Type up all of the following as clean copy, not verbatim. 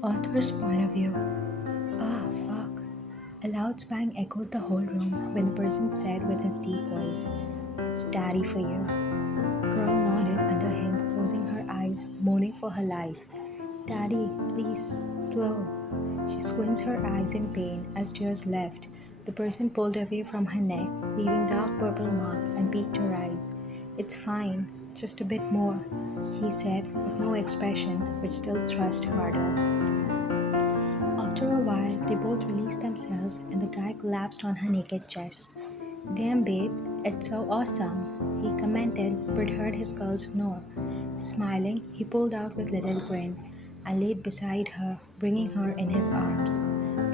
Author's point of view. Ah, fuck. A loud bang echoed the whole room when the person said with his deep voice, "It's daddy for you." Girl nodded under him, closing her eyes, moaning for her life. "Daddy, please, slow." She squints her eyes in pain as tears left. The person pulled away from her neck, leaving dark purple mark and peeked her eyes. "It's fine, just a bit more," he said with no expression but still thrust harder. After a while, they both released themselves and the guy collapsed on her naked chest. "Damn, babe, it's so awesome," he commented but heard his girl snore. Smiling, he pulled out with little grin and laid beside her, bringing her in his arms.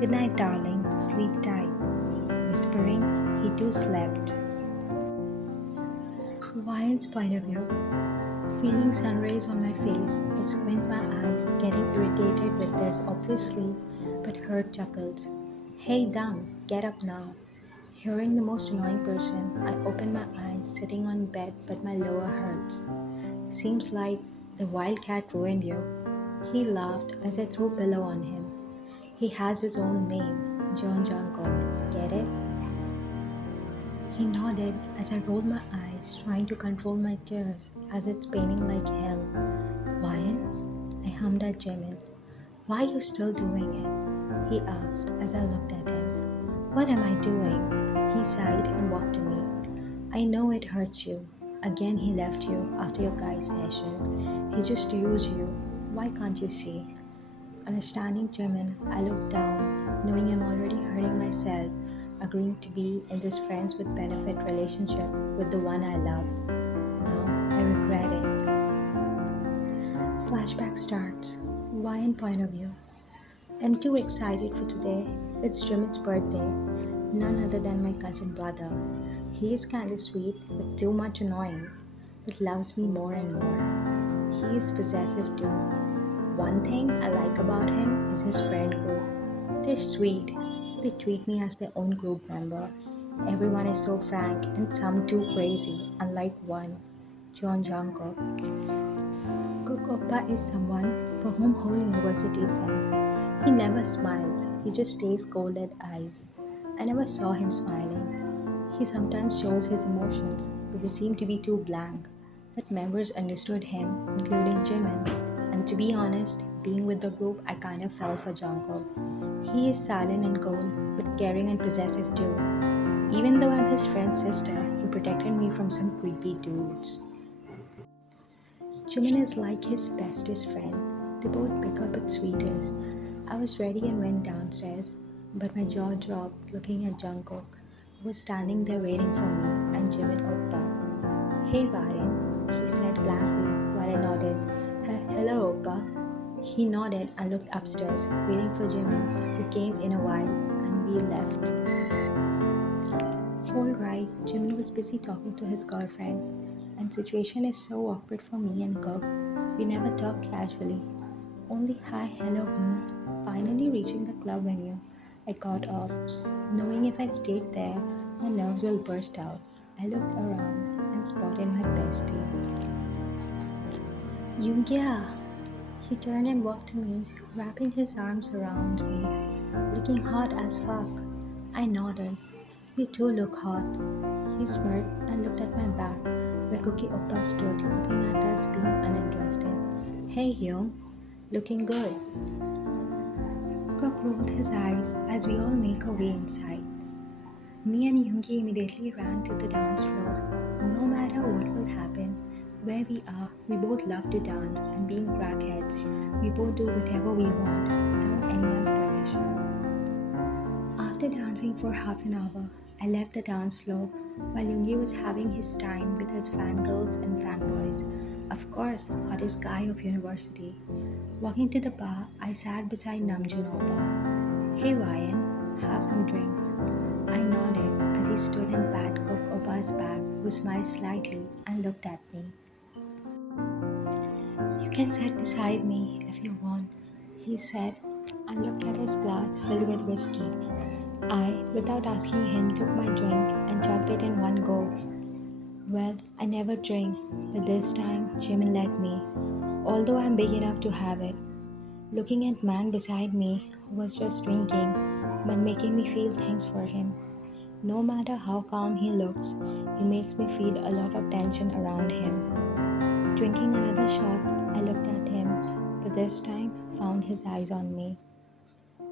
"Good night, darling, sleep tight." Whispering, he too slept. Ryan's point of view. Feeling sunrays on my face, I squint my eyes, getting irritated with this obviously, but Hurt chuckles. "Hey, dumb, get up now." Hearing the most annoying person, I open my eyes, sitting on bed, but my lower hurts. "Seems like the wildcat ruined you." He laughed as I threw pillow on him. "He has his own name, John Jungkook. Get it?" He nodded as I rolled my eyes, trying to control my tears as it's paining like hell. "Ryan?" I hummed at Jimin. "Why are you still doing it?" he asked as I looked at him. "What am I doing?" He sighed and walked to me. "I know it hurts you. Again, he left you after your guy's session. He just used you. Why can't you see?" Understanding Jimin, I looked down, knowing I'm already hurting myself, agreeing to be in this friends with benefit relationship with the one I love. Now I regret it. Flashback starts. Ryan point of view. I'm too excited for today. It's Jimin's birthday. None other than my cousin brother. He is kinda sweet, but too much annoying, but loves me more and more. He is possessive too. One thing I like about him is his friend group. They're sweet. They treat me as their own group member. Everyone is so frank and some too crazy, unlike one, John Jungkook. Cook Oppa is someone for whom whole university sings. He never smiles, he just stays cold-eyed eyes. I never saw him smiling. He sometimes shows his emotions, but they seem to be too blank. But members understood him, including Jimin. And to be honest, being with the group, I kind of fell for Jungkook. He is silent and cold, but caring and possessive too. Even though I'm his friend's sister, he protected me from some creepy dudes. Jimin is like his bestest friend. They both pick up at sweetest. I was ready and went downstairs, but my jaw dropped looking at Jungkook, who was standing there waiting for me and Jimin Oppa. "Hey Ryan," he said blankly while I nodded. "Hello Oppa." He nodded and looked upstairs, waiting for Jimin, who came in a while, and we left. Alright, Jimin was busy talking to his girlfriend, and situation is so awkward for me and Cook. We never talk casually. Only hi, hello, Finally reaching the club venue, I got off, knowing if I stayed there, my nerves will burst out. I looked around and spotted my bestie. "Yoongia!" He turned and walked to me, wrapping his arms around me, looking hot as fuck. I nodded. "You too look hot." He smirked and looked at my back, where Cookie Oppa stood, looking at us being uninterested. "Hey Hyung, looking good." Cook rolled his eyes as we all make our way inside. Me and Yoongi immediately ran to the dance floor. No matter what will happen, where we are, we both love to dance, and being crackheads, we both do whatever we want without anyone's permission. After dancing for half an hour, I left the dance floor while Yoongi was having his time with his fangirls and fanboys. Of course, hottest guy of university. Walking to the bar, I sat beside Namjoon Oppa. "Hey Ryan, have some drinks." I nodded as he stood and pat Cook Oppa's back, who smiled slightly and looked at me. "You can sit beside me if you want," he said, and looked at his glass filled with whiskey. I, without asking him, took my drink and chugged it in one go. Well, I never drink, but this time Jimin let me, although I'm big enough to have it. looking at man beside me who was just drinking but making me feel things for him. No matter how calm he looks, he makes me feel a lot of tension around him. Drinking another shot, I looked at him, but this time found his eyes on me.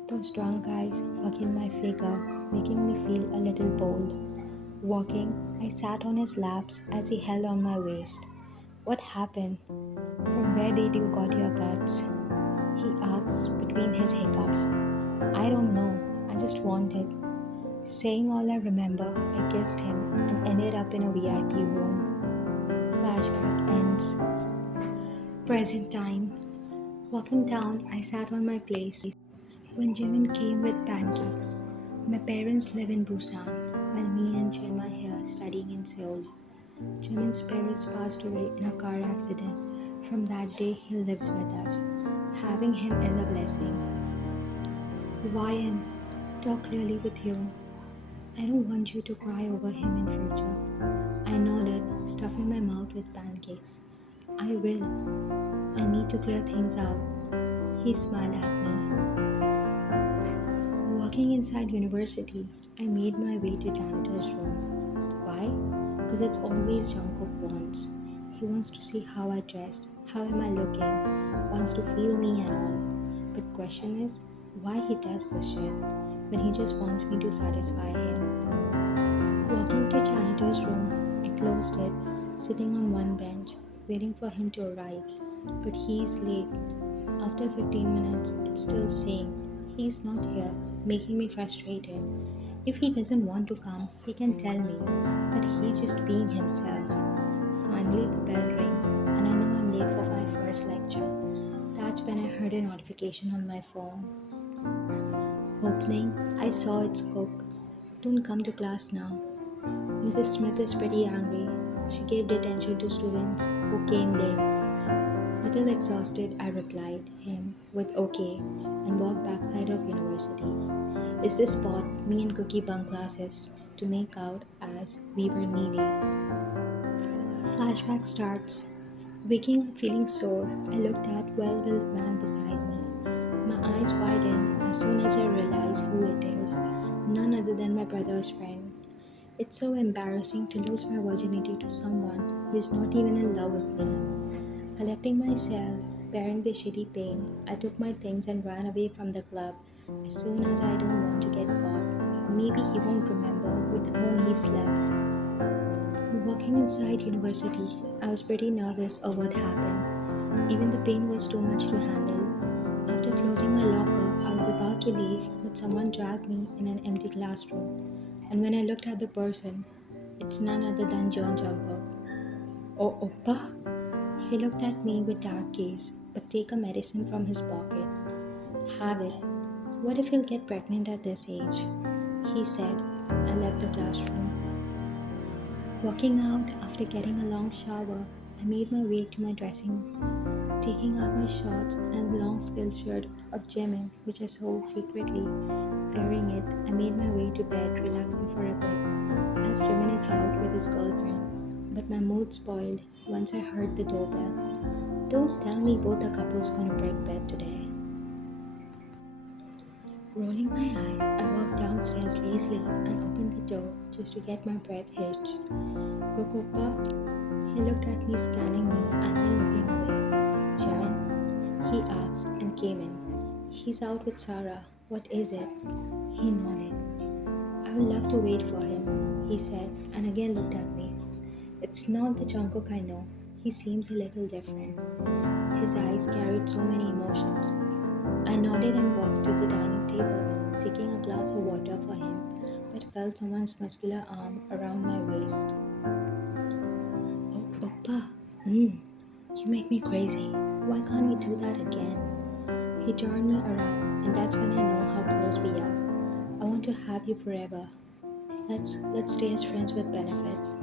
Those drunk eyes fucking my figure, making me feel a little bold. Walking, I sat on his laps as he held on my waist. What happened? From where did you got your guts? He asked between his hiccups. I don't know, I just wanted. Saying all I remember, I kissed him and ended up in a VIP room. Flashback ends. Present time. Walking down, I sat on my place when Jimin came with pancakes. My parents live in Busan, while me and Jim are here studying in Seoul. Jimin's parents passed away in a car accident. From that day, he lives with us. Having him is a blessing. YM, talk clearly with you. I don't want you to cry over him in future. I nodded, stuffing my mouth with pancakes. I will. I need to clear things out. He smiled at me. Walking inside university, I made my way to janitor's room. Why? Because it's always Jungkook wants. He wants to see how I dress, how am I looking, wants to feel me and all. But question is, why he does this shit when he just wants me to satisfy him. Walking to janitor's room, I closed it, sitting on one bench, waiting for him to arrive. But he's late. After 15 minutes, it's still saying, he's not here, making me frustrated. If he doesn't want to come, he can tell me, but he's just being himself. Finally, the bell rings, and I know I'm late for my first lecture. That's when I heard a notification on my phone. Opening, I saw it's Cook. Don't come to class now. Mrs. Smith is pretty angry. She gave detention to students who came late. Little exhausted, I replied him with okay and walked backside of university. Is this spot me and Cookie bunk classes to make out as we were needy. Flashback starts. Waking up feeling sore, I looked at well-built man beside me. My eyes widened as soon as I realized who it is. None other than my brother's friend. It's so embarrassing to lose my virginity to someone who is not even in love with me. Collecting myself, bearing the shitty pain, I took my things and ran away from the club as soon as I don't want to get caught. Maybe he won't remember with whom he slept. Walking inside university, I was pretty nervous of what happened. Even the pain was too much to handle. After closing my locker, I was about to leave, but someone dragged me in an empty classroom. And when I looked at the person, it's none other than John Jungkook. Oh, Oppa? He looked at me with dark gaze, but take a medicine from his pocket. Have it. What if you'll get pregnant at this age? He said, and left the classroom. Walking out after getting a long shower, I made my way to my dressing, taking out my shorts and long skill shirt of Jimin, which I sold secretly. Wearing it, I made my way to bed, relaxing for a bit, as Jimin is out with his girlfriend. But my mood spoiled once I heard the doorbell. Don't tell me both the couples gonna break bed today. Rolling my eyes, I walked downstairs lazily and opened the door just to get my breath hitched. Kokopa? He looked at me, scanning me, and then looking away. Jimin? He asked and came in. He's out with Sarah. What is it? He nodded. I would love to wait for him, he said, and again looked at me. It's not the Jungkook I know. He seems a little different. His eyes carried so many emotions. I nodded and walked to the dining table, taking a glass of water for him, but felt someone's muscular arm around my waist. Oh, Oppa, you make me crazy. Why can't we do that again? He turned me around, and that's when I know how close we are. I want to have you forever. Let's stay as friends with benefits.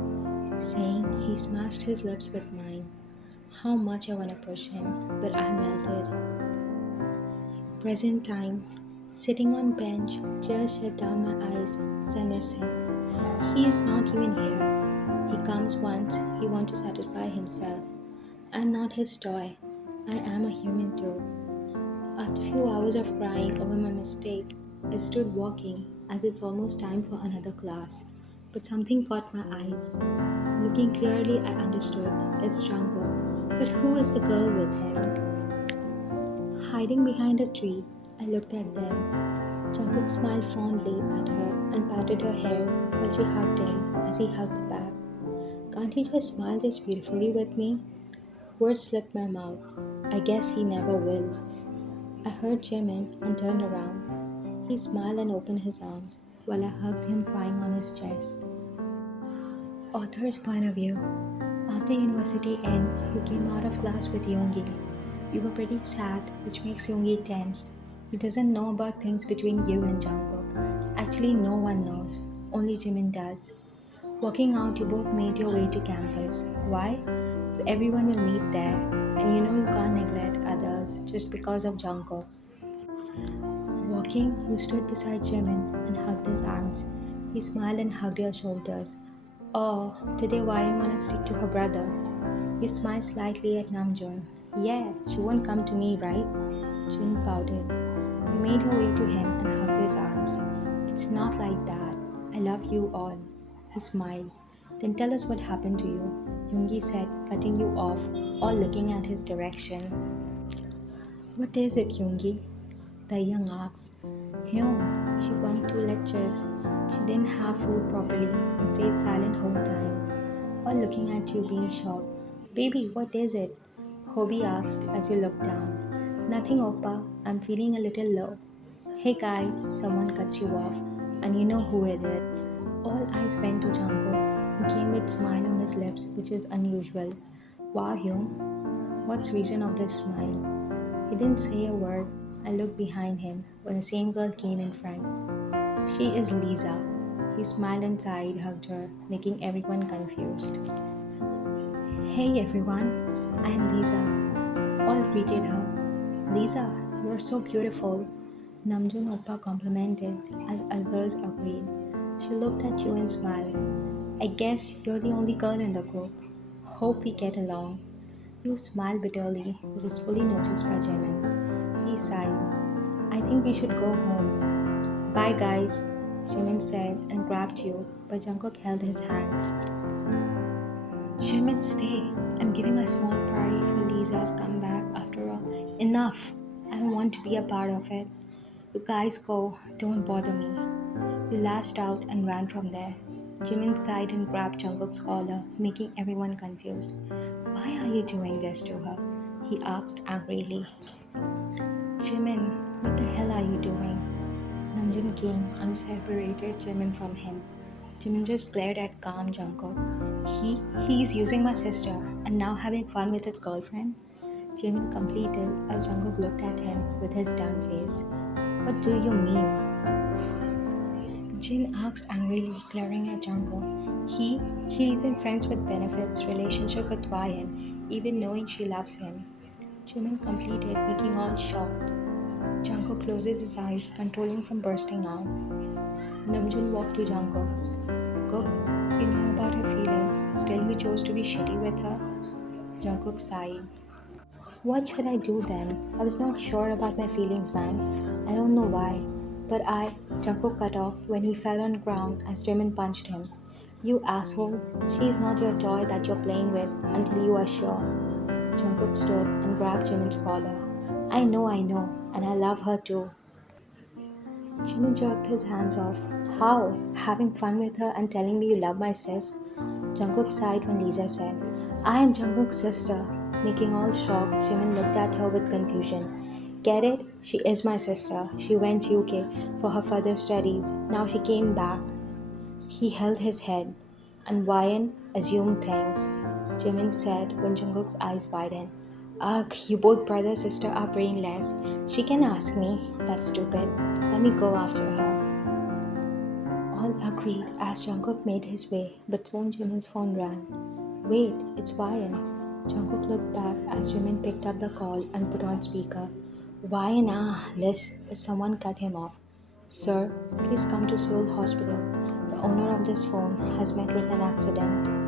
Saying, he smashed his lips with mine. How much I want to push him, but I melted. Present time, sitting on bench, just shut down my eyes because I miss him. He is not even here. He comes once, he wants to satisfy himself. I'm not his toy. I am a human too. After a few hours of crying over my mistake, I stood walking as it's almost time for another class. But something caught my eyes. Looking clearly, I understood it's Jungkook. But who is the girl with him? Hiding behind a tree, I looked at them. Jungkook smiled fondly at her and patted her hair while she hugged him as he hugged the back. Can't he just smile this beautifully with me? Words slipped my mouth. I guess he never will. I heard Jimin and turned around. He smiled and opened his arms while I hugged him crying on his chest. Author's point of view. After university end, you came out of class with Yoongi. You were pretty sad, which makes Yoongi tensed. He doesn't know about things between you and Jungkook. Actually, no one knows. Only Jimin does. Walking out, you both made your way to campus. Why? Because everyone will meet there, and you know you can't neglect others just because of Jungkook. Walking, you stood beside Jimin and hugged his arms. He smiled and hugged your shoulders. Oh, today Ryan wanna stick to her brother. You smiled slightly at Namjoon. Yeah, she won't come to me, right? Jin pouted. You made your way to him and hugged his arms. It's not like that. I love you all. He smiled. Then tell us what happened to you, Yoongi said, cutting you off, all looking at his direction. What is it, Yoongi? The young asked. Hyun, she bunked 2 lectures. She didn't have food properly and stayed silent whole time, all looking at you being shocked. Baby, what is it? Hobie asked as you looked down. Nothing, Oppa. I'm feeling a little low. Hey guys, someone cuts you off, and you know who it is. All eyes went to Jungkook, who came with smile on his lips, which is unusual. Wow, Hyun, what's reason of this smile? He didn't say a word. I looked behind him when the same girl came in front. She is Lisa. He smiled and sighed, hugged her, making everyone confused. Hey everyone, I am Lisa. All greeted her. Lisa, you are so beautiful. Namjoon Oppa complimented as others agreed. She looked at you and smiled. I guess you're the only girl in the group. Hope we get along. You smiled bitterly, which is fully noticed by Jimin. He sighed. I think we should go home. Bye guys, Jimin said and grabbed you, but Jungkook held his hands. Jimin, stay. I'm giving a small party for Lisa's comeback after all. Enough. I don't want to be a part of it. You guys go. Don't bother me. You lashed out and ran from there. Jimin sighed and grabbed Jungkook's collar, making everyone confused. Why are you doing this to her? He asked angrily. Jimin, what the hell are you doing? Namjoon came and separated Jimin from him. Jimin just glared at calm Jungkook. He's using my sister and now having fun with his girlfriend? Jimin completed as Jungkook looked at him with his done face. What do you mean? Jin asked angrily, glaring at Jungkook. He isn't friends with benefits, relationship with Ryan, even knowing she loves him. Jimin completed, making all shocked. Jungkook closes his eyes, controlling from bursting out. Namjoon walked to Jungkook. Cook, you know about her feelings, still you chose to be shitty with her? Jungkook sighed. What should I do then? I was not sure about my feelings, man. I don't know why. But Jungkook cut off when he fell on ground as Jimin punched him. You asshole. She is not your toy that you're playing with until you are sure. Jungkook stood and grabbed Jimin's collar. I know, and I love her too. Jimin jerked his hands off. How? Having fun with her and telling me you love my sis? Jungkook sighed when Lisa said, I am Jungkook's sister. Making all shocked, Jimin looked at her with confusion. Get it? She is my sister. She went UK for her further studies. Now she came back. He held his head. And Ryan assumed things, Jimin said when Jungkook's eyes widened. Ugh, you both brother sister are brainless. She can ask me. That's stupid. Let me go after her. All agreed as Jungkook made his way, but soon Jimin's phone rang. Wait, it's Ryan. Jungkook looked back as Jimin picked up the call and put on speaker. Ryan, Liz, but someone cut him off. Sir, please come to Seoul Hospital. The owner of this phone has met with an accident.